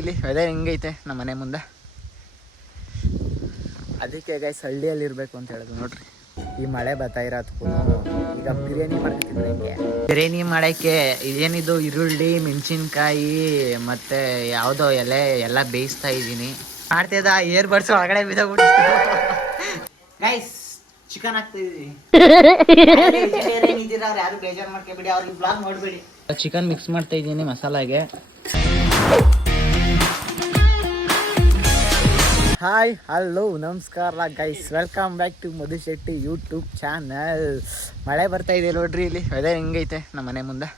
ಇಲ್ಲಿ ವೆದರ್ ಹೆಂಗೈತೆ ನಮ್ಮ ಮನೆ ಮುಂದೆ. ಅದಕ್ಕೆ ಗೈಸ್ ಹಳ್ಳಿಯಲ್ಲಿ ಇರಬೇಕು ಅಂತ ಹೇಳೋದು ನೋಡ್ರಿ. ಈ ಮಳೆ ಬರ್ತಾ ಇರೋದಕ್ಕೂ ಈಗ ಬಿರಿಯಾನಿ ಮಾಡ್ತಿದ್ರು. ನಿಮಗೆ ಬಿರಿಯಾನಿ ಮಾಡೋಕ್ಕೆ ಇದೇನಿದು ಈರುಳ್ಳಿ ಮೆಣಸಿನ್ಕಾಯಿ ಮತ್ತು ಯಾವುದೋ ಎಲೆ ಎಲ್ಲ ಬೇಯಿಸ್ತಾ ಇದ್ದೀನಿ. ಮಾಡ್ತಿದ್ದ ಏರ್ ಬಡ್ಸ್ ಒಳಗಡೆ ಬಿದ್ದೋಗ್ಬಿಟ್ಟು ಗೈಸ್ ಚಿಕನ್ ಹಾಕ್ತಾ ಇದೀವಿ. ಅವ್ರು ಯಾರು ಬೇಜಾರು ಮಾಡ್ಕೊಬೇಡಿ, ಅವ್ರಿಗೆ ಬ್ಲಾಗ್ ನೋಡ್ಬೇಡಿ. ಚಿಕನ್ ಮಿಕ್ಸ್ ಮಾಡ್ತಾ ಇದ್ದೀನಿ ಮಸಾಲಾಗೆ. ಹಾಯ್ ಹಲೋ ನಮಸ್ಕಾರ guys, welcome back to Madhu Shetty YouTube channel. ಮಳೆ ಬರ್ತಾ ಇದೆ ನೋಡ್ರಿ, ಇಲ್ಲಿ ವೆದರ್ ಹೆಂಗೈತೆ ನಮ್ಮ ಮನೆ ಮುಂದೆ.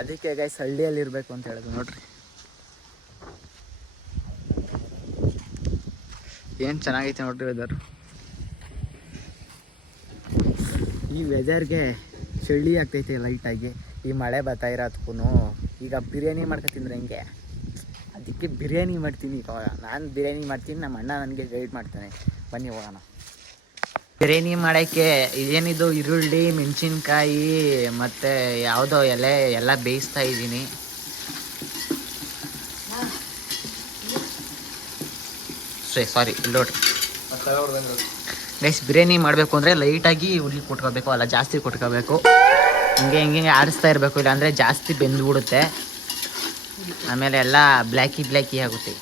ಅದಕ್ಕೆ ಗೈಸ್ ಹಳ್ಳಿಯಲ್ಲಿ ಇರಬೇಕು ಅಂತ ಹೇಳೋದು ನೋಡ್ರಿ. ಏನು ಚೆನ್ನಾಗೈತೆ ನೋಡ್ರಿ ವೆದರು. ಈ ವೆದರ್ಗೆ ಚಳಿ ಆಗ್ತೈತೆ ಲೈಟಾಗಿ. ಈ ಮಳೆ ಬರ್ತಾ ಇರೋದಕ್ಕೂ ಈಗ ಬಿರಿಯಾನಿ ಮಾಡ್ಕೊತಿಂದ್ರೆ ಹೆಂಗೆ, ಅದಕ್ಕೆ ಬಿರಿಯಾನಿ ಮಾಡ್ತೀನಿ. ಇವಾಗ ನಾನು ಬಿರಿಯಾನಿ ಮಾಡ್ತೀನಿ, ನಮ್ಮ ಅಣ್ಣ ನನಗೆ ಗೈಡ್ ಮಾಡ್ತಾನೆ. ಬನ್ನಿ ಹೋಗೋಣ. ಬಿರಿಯಾನಿ ಮಾಡೋಕ್ಕೆ ಇದೇನಿದು ಈರುಳ್ಳಿ ಮೆಣಸಿನ್ಕಾಯಿ ಮತ್ತು ಯಾವುದೋ ಎಲೆ ಎಲ್ಲ ಬೇಯಿಸ್ತಾ ಇದ್ದೀನಿ. ಸಾರಿ ನೋಡ್ರಿ ಗೈಸ್, ಬಿರಿಯಾನಿ ಮಾಡಬೇಕು ಅಂದರೆ ಲೈಟಾಗಿ ಉರ್ಲಿ ಕೊಟ್ಕೋಬೇಕು, ಅಲ್ಲ ಜಾಸ್ತಿ ಕೊಟ್ಕೋಬೇಕು. ಹಿಂಗೆ ಆಡಿಸ್ತಾ ಇರಬೇಕು, ಇಲ್ಲಾಂದರೆ ಜಾಸ್ತಿ ಬೆಂದುಬಿಡುತ್ತೆ. ಆಮೇಲೆ ಎಲ್ಲ ಬ್ಲ್ಯಾಕಿ ಆಗುತ್ತೆ.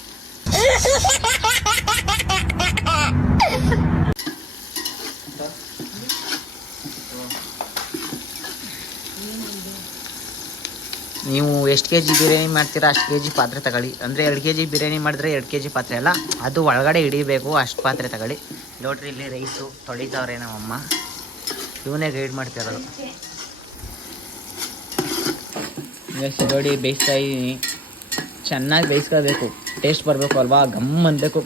ನೀವು ಎಷ್ಟು ಕೆ ಜಿ ಬಿರಿಯಾನಿ ಮಾಡ್ತೀರಾ ಅಷ್ಟು ಕೆ ಜಿ ಪಾತ್ರೆ ತಗೊಳ್ಳಿ. ಅಂದರೆ 2 ಕೆ ಜಿ ಬಿರಿಯಾನಿ ಮಾಡಿದ್ರೆ 2 ಕೆ ಜಿ ಪಾತ್ರೆ ಅಲ್ಲ, ಅದು ಒಳಗಡೆ ಹಿಡಿಬೇಕು, ಅಷ್ಟು ಪಾತ್ರೆ ತಗೊಳ್ಳಿ. ನೋಡ್ರಿ ಇಲ್ಲಿ ರೈಸು ತೊಳಿತಾವ್ರೆ ನಮ್ಮಮ್ಮ, ಇವನೇ ಗೈಡ್ ಮಾಡ್ತಿರೋದು. ನೋಡಿ ಬೇಯಿಸ್ತಾ ಇದ್ದೀನಿ. ಚೆನ್ನಾಗಿ ಬೇಯಿಸ್ಕೋಬೇಕು, ಟೇಸ್ಟ್ ಬರಬೇಕು ಅಲ್ವಾ, ಗಮ್ ಅನ್ಬೇಕು.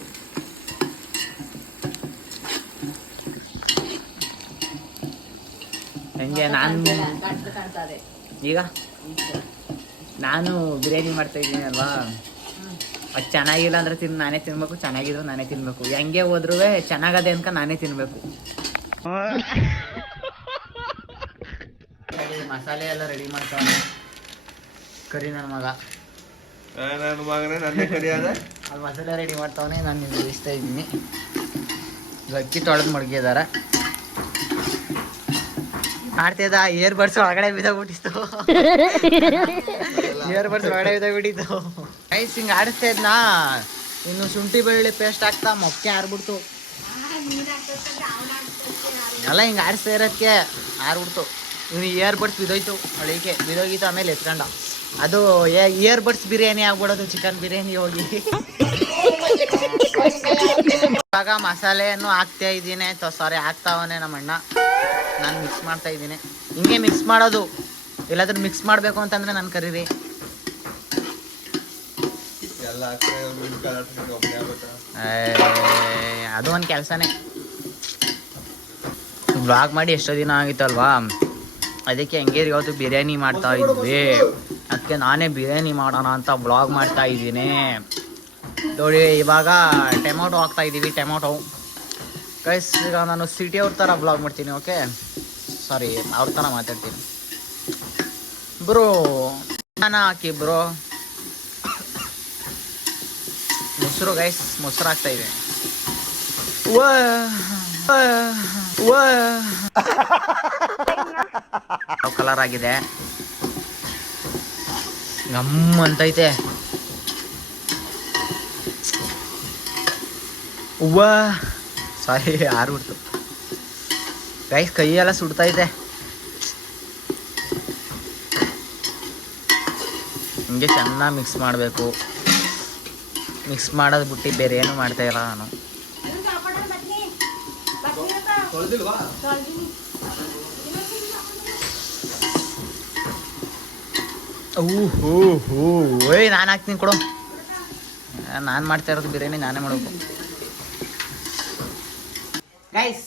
ಹಂಗೆ ನಾನು ಬಿರಿಯಾನಿ ಮಾಡ್ತಾ ಇದ್ದೀನಿ ಅಲ್ವಾ, ಅದು ಚೆನ್ನಾಗಿಲ್ಲ ಅಂದರೆ ನಾನೇ ತಿನ್ಬೇಕು, ಚೆನ್ನಾಗಿದ್ರು ನಾನೇ ತಿನ್ಬೇಕು. ಹೆಂಗೆ ಹೋದ್ರೂ ಚೆನ್ನಾಗದೆ ಅನ್ಕ ನಾನೇ ತಿನ್ಬೇಕು. ಮಸಾಲೆ ಎಲ್ಲ ರೆಡಿ ಮಾಡ್ತಾನೆ ಕರಿ ನನ್ನ ಮಗ. ಅಲ್ಲಿ ಮಸಾಲೆ ರೆಡಿ ಮಾಡ್ತಾವನೆ, ನಾನು ಬೇಯಿಸ್ತಾ ಇದ್ದೀನಿ. ಅಕ್ಕಿ ತೊಳೆದು ಮಡಗಿದಾರೆ. ಮಾಡ್ತಿದ್ದ ಏರ್ ಬಡ್ಸ್ ಒಳಗಡೆ ಬಿದ್ದೋಗ್ಬಿಟ್ಟಿತ್ತು. ಏರ್ ಬಡ್ಸ್ ಒಳಗಡೆ ಬಿದ್ದೋಗ್ಬಿಟ್ಟಿತ್ತು. ರೈಸ್ ಹಿಂಗೆ ಆಡಿಸ್ತಾ ಇದ್ನಾ, ಇನ್ನು ಶುಂಠಿ ಬೆಳ್ಳುಳ್ಳಿ ಪೇಸ್ಟ್ ಹಾಕ್ತಾ ಮೊಕ್ಕೆ ಆರ್ಬಿಡ್ತು. ಎಲ್ಲ ಹಿಂಗೆ ಆಡಿಸ್ತಾ ಇರೋದಕ್ಕೆ ಆರ್ಬಿಡ್ತು. ಇನ್ನು ಇಯರ್ ಬಡ್ಸ್ ಬಿದ್ದೋಯ್ತು, ಅಳಿಕೆ ಬಿದ್ದೋಗಿತ್ತು. ಆಮೇಲೆ ಎತ್ಕೊಂಡ ಅದು ಇಯರ್ ಬಡ್ಸ್ ಬಿರಿಯಾನಿ ಆಗ್ಬಿಡೋದು, ಚಿಕನ್ ಬಿರಿಯಾನಿ ಹೋಗಿ. ಇವಾಗ ಮಸಾಲೆಯನ್ನು ಹಾಕ್ತಾ ಇದ್ದೀನಿ. ಹಾಕ್ತಾವನೆ ನಮ್ಮ ಅಣ್ಣ, ನಾನು ಮಿಕ್ಸ್ ಮಾಡ್ತಾ ಇದ್ದೀನಿ. ಹಿಂಗೆ ಮಿಕ್ಸ್ ಮಾಡೋದು, ಎಲ್ಲಾದ್ರೂ ಮಿಕ್ಸ್ ಮಾಡಬೇಕು ಅಂತಂದರೆ ನಾನು ಕರೀರಿ. ಅದು ಒಂದು ಕೆಲಸನೇ. ಬ್ಲಾಗ್ ಮಾಡಿ ಎಷ್ಟೋ ದಿನ ಆಗಿತ್ತಲ್ವಾ, ಅದಕ್ಕೆ ಹೆಂಗೆ ಇವತ್ತು ಬಿರಿಯಾನಿ ಮಾಡ್ತಾ ಇದ್ವಿ. ಅದಕ್ಕೆ ನಾನೇ ಬಿರಿಯಾನಿ ಮಾಡೋಣ ಅಂತ ಬ್ಲಾಗ್ ಮಾಡ್ತಾ ಇದ್ದೀನಿ. ನೋಡಿ ಇವಾಗ ಟೊಮೊಟೊ ಹಾಕ್ತಾ ಇದ್ದೀವಿ. ಟೊಮೊಟೊ ಗೈಸ್, ಈಗ ನಾನು ಸಿಟಿ ಅವ್ರ ಥರ ಬ್ಲಾಗ್ ಮಾಡ್ತೀನಿ. ಓಕೆ, ಸಾರಿ ಅವ್ರ ಥರ ಮಾತಾಡ್ತೀನಿ. ಬ್ರೋ ನಾನು ಹಾಕಿ ಬ್ರೋ. ಮೊಸರು ಗೈಸ್, ಮೊಸರು ಹಾಕ್ತಾ ಇದೆ. ಕಲರ್ ಆಗಿದೆ, ಗಮ್ ಅಂತೈತೆ. ಸಾರಿ ಆರ್ಬಿಡ್ತು ಗೈಸ್, ಕೈಯೆಲ್ಲ ಸುಡ್ತೈತೆ. ಹಿಂಗೆ ಚೆನ್ನಾಗಿ ಮಿಕ್ಸ್ ಮಾಡಬೇಕು. ಮಿಕ್ಸ್ ಮಾಡೋದು ಬಿಟ್ಟು ಬೇರೆ ಏನು ಮಾಡ್ತಾ ಇಲ್ಲ ನಾನು. ಓಯ್ ನಾನು ಹಾಕ್ತೀನಿ ಕೊಡು. ನಾನು ಮಾಡ್ತಾ ಇರೋದು ಬಿರಿಯಾನಿ ನಾನೇ ಮಾಡಬೇಕು. ಗೈಸ್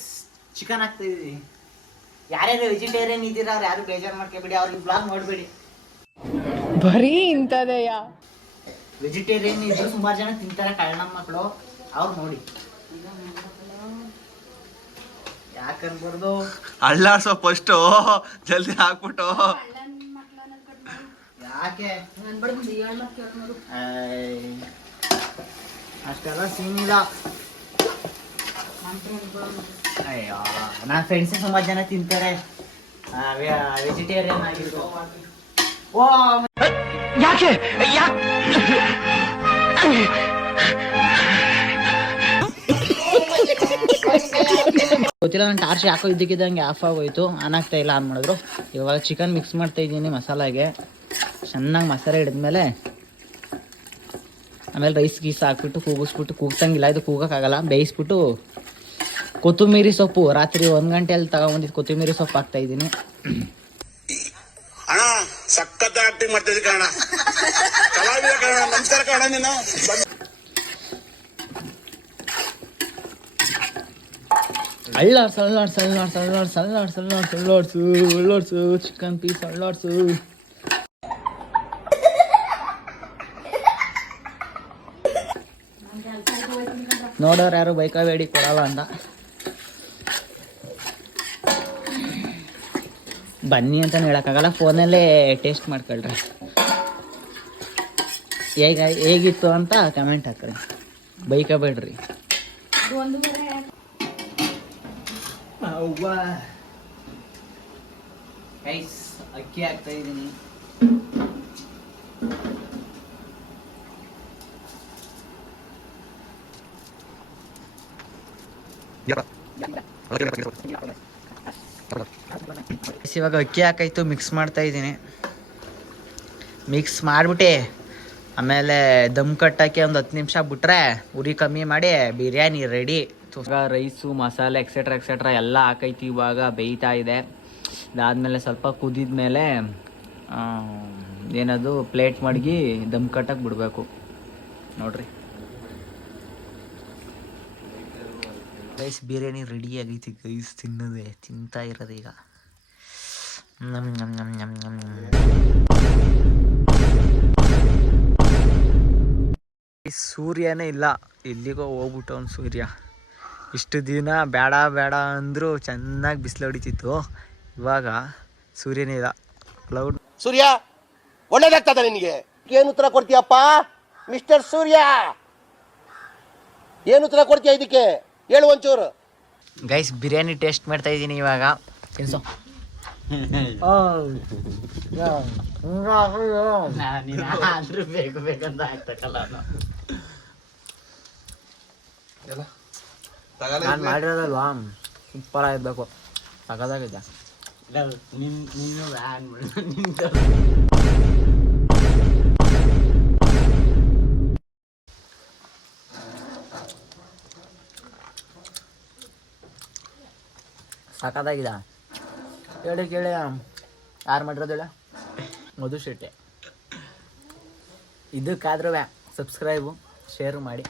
ಚಿಕನ್ ಹಾಕ್ತಾ ಇದೀವಿ. ಯಾರ್ಯಾರು ವೆಜಿಟೇರಿಯನ್ ಇದ್ದೀರಾ ಅವ್ರು ಯಾರು ಬೇಜಾರು ಮಾಡ್ಕೊಬೇಡಿ, ಅವ್ರಿಗೆ ಬ್ಲಾಗ್ ನೋಡ್ಬೇಡಿ. ಬರೀ ಇಂಥದೆಯ ವೆಜಿಟೇರಿಯನ್ ಇದ್ರು ಸುಮಾರು ಜನ ತಿಂತಾರೆ, ಕಳ್ಳನ ಮಕ್ಕಳು, ಅವ್ರು ನೋಡಿ. ಯಾಕನ್ಬಾರ್ದು, ಅಳ್ಳಾಡ್ಸೋ ಫಸ್ಟು ಜಲ್ದಿ ಹಾಕ್ಬಿಟ್ಟು. ಯಾಕೆ ಅಷ್ಟೆಲ್ಲ ಸೀನ್ ಇಲ್ಲ. ಅಯ್ಯೋ ನನ್ನ ಫ್ರೆಂಡ್ಸ್ ಸುಮಾರು ಜನ ತಿಂತಾರೆ ವೆಜಿಟೇರಿಯನ್ ಆಗಿದ್ರು. ಓ ಯಾಕೆ ಗೊತ್ತಿಲ್ಲ, ನನ್ನ ಟಾರ್ಚ್ ಯಾಕೋ ಇದ್ದಕ್ಕಿದ್ದಂಗೆ ಆಫ್ ಆಗೋಯ್ತು, ಆನ್ ಆಗ್ತಾ ಇಲ್ಲ. ಆನ್ ಮಾಡಿದ್ರು. ಇವಾಗ ಚಿಕನ್ ಮಿಕ್ಸ್ ಮಾಡ್ತಾ ಇದ್ದೀನಿ ಮಸಾಲಾಗೆ. ಚೆನ್ನಾಗಿ ಮಸಾಲೆ ಹಿಡಿದ್ಮೇಲೆ ಆಮೇಲೆ ರೈಸ್ ಗೀಸ್ ಹಾಕ್ಬಿಟ್ಟು ಕೂಗಿಸ್ಬಿಟ್ಟು, ಕೂಗ್ತಂಗಿಲ್ಲ ಇದು, ಕೂಗೋಕ್ಕಾಗಲ್ಲ, ಬೇಯಿಸ್ಬಿಟ್ಟು ಕೊತ್ತಂಬರಿ ಸೊಪ್ಪು ರಾತ್ರಿ 1 ಗಂಟೆಯಲ್ಲಿ ತಗೊಂಬಂದಿದ್ದು ಕೊತ್ತಂಬರಿ ಸೊಪ್ಪು ಹಾಕ್ತಾ ಇದ್ದೀನಿ. ಅಣ್ಣ ಸಖತ್ ಆಕ್ಟಿಂಗ್ ಮಾಡ್ತಿದ್ದೆ ಕಣ, ಕಲಾವಿದ ಕಣ. ನಮಸ್ಕಾರ ಕಣ. ನೀನು ಅಳ್ಳಾಡ್ಸು ಚಿಕನ್ ಪೀಸ್ ಅಳ್ಳಾಡ್ಸು. ನೋಡೋರು ಯಾರು ಬೈಕಬೇಡಿ, ಕೊಡಲ್ಲ ಅಂತ. ಬನ್ನಿ ಅಂತ ಹೇಳೋಕ್ಕಾಗಲ್ಲ, ಫೋನಲ್ಲೇ ಟೇಸ್ಟ್ ಮಾಡ್ಕೊಳ್ರಿ. ಹೇಗಿತ್ತು ಅಂತ ಕಮೆಂಟ್ ಹಾಕ್ರಿ, ಬೈಕಬೇಡ್ರಿ. ಗೈಸ್ ಅಕ್ಕಿ ಹಾಕ್ತಾ ಇದ್ದೀನಿ. ಇವಾಗ ಅಕ್ಕಿ ಹಾಕಾಯ್ತು, ಮಿಕ್ಸ್ ಮಾಡ್ತಾ ಇದ್ದೀನಿ. ಮಿಕ್ಸ್ ಮಾಡಿಬಿಟ್ಟು ಆಮೇಲೆ ದಮ್ ಕಟ್ಟಾಕಿ ಒಂದು 10 ನಿಮಿಷ ಬಿಟ್ರೆ ಉರಿ ಕಮ್ಮಿ ಮಾಡಿ ಬಿರಿಯಾನಿ ರೆಡಿ. ರೈಸು ಮಸಾಲೆ ಎಕ್ಸೆಟ್ರಾ ಎಲ್ಲ ಹಾಕೈತಿ. ಇವಾಗ ಬೇಯ್ತಾ ಇದೆ. ಅದಾದಮೇಲೆ ಸ್ವಲ್ಪ ಕುದಿದ್ಮೇಲೆ ಏನದು ಪ್ಲೇಟ್ ಮಡಗಿ ದಮ್ ಕಟ್ಟಕ್ಕೆ ಬಿಡಬೇಕು. ನೋಡ್ರಿ ಗೈಸ್, ಬಿರಿಯಾನಿ ರೆಡಿ ಆಗೈತಿ ಗೈಸ್. ತಿಂತಾ ಇರೋದು ಈಗ. ಸೂರ್ಯನೇ ಇಲ್ಲ, ಎಲ್ಲಿಗೋ ಹೋಗ್ಬಿಟ್ಟು ಅವ್ನು ಸೂರ್ಯ. ಇಷ್ಟು ದಿನ ಬೇಡ ಅಂದರೂ ಚೆನ್ನಾಗಿ ಬಿಸಿಲು ಹೊಡಿತಿತ್ತು. ಇವಾಗ ಸೂರ್ಯನೇ ಇಲ್ಲ, ಕ್ಲೌಡ್. ಸೂರ್ಯ ಒಳ್ಳೇದಾಗ್ತದ ನಿನಗೆ? ಏನು ಉತ್ತರ ಕೊಡ್ತೀಯಪ್ಪ ಮಿಸ್ಟರ್ ಸೂರ್ಯ? ಏನು ಉತ್ತರ ಕೊಡ್ತೀಯ ಇದಕ್ಕೆ? ಹೇಳು ಒಂಚೂರು. ಗೈಸ್ ಬಿರಿಯಾನಿ ಟೇಸ್ಟ್ ಮಾಡ್ತಾ ಇದ್ದೀನಿ ಇವಾಗ. ತಿನ್ಸು. ಬೇಕಂತ ಆಗ್ತಕ್ಕಲ್ಲ ನಾನು ಮಾಡಿರೋದಲ್ವಾ, ಸೂಪರ್ ಆಗಿರ್ಬೇಕು. ಸಗದಾಗಿದೆ. ಸಾಕಾಗಿದೆ. ಕೇಳಿ ಯಾರು ಮಾಡಿರೋದು ಹೇಳ? ಮಧು ಶೆಟ್ಟಿ. ಇದಕ್ಕಾದ್ರೂ ಸಬ್ಸ್ಕ್ರೈಬು ಶೇರು ಮಾಡಿ.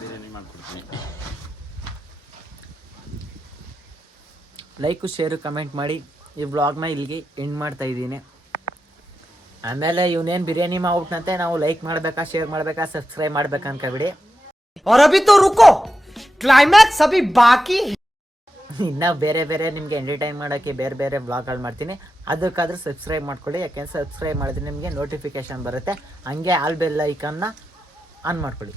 ಬಿರಿಯಾನಿ ಮಾಡ್ಕೊಡ್ತೀನಿ. ಲೈಕು ಶೇರು ಕಮೆಂಟ್ ಮಾಡಿ. ಈ ವ್ಲಾಗ್ನ ಇಲ್ಲಿಗೆ ಎಂಡ್ ಮಾಡ್ತಾ ಇದ್ದೀನಿ. ಆಮೇಲೆ ಇವನೇನು ಬಿರಿಯಾನಿ ಮಾಡ್ಬಿಟ್ನಂತೆ, ನಾವು ಲೈಕ್ ಮಾಡಬೇಕಾ, ಶೇರ್ ಮಾಡಬೇಕಾ, ಸಬ್ಸ್ಕ್ರೈಬ್ ಮಾಡ್ಬೇಕಾ ಅನ್ಕೋಬಿಡಿ. और अभी तो रुको, क्लाइमैक्स अभी बाकी. ಇನ್ನು ಬೇರೆ ನಿಮಗೆ ಎಂಟರ್ಟೈನ್ ಮಾಡೋಕ್ಕೆ ಬೇರೆ ವ್ಲಾಗ್ಗಳು ಮಾಡ್ತೀನಿ. ಅದಕ್ಕಾದ್ರೂ ಸಬ್ಸ್ಕ್ರೈಬ್ ಮಾಡ್ಕೊಳ್ಳಿ. ಯಾಕೆಂದ್ರೆ ಸಬ್ಸ್ಕ್ರೈಬ್ ಮಾಡಿದ್ರೆ ನಿಮಗೆ ನೋಟಿಫಿಕೇಶನ್ ಬರುತ್ತೆ. ಹಂಗೆ ಆಲ್ ಬೆಲ್ ಐಕನ್ನ ಆನ್ ಮಾಡ್ಕೊಳ್ಳಿ.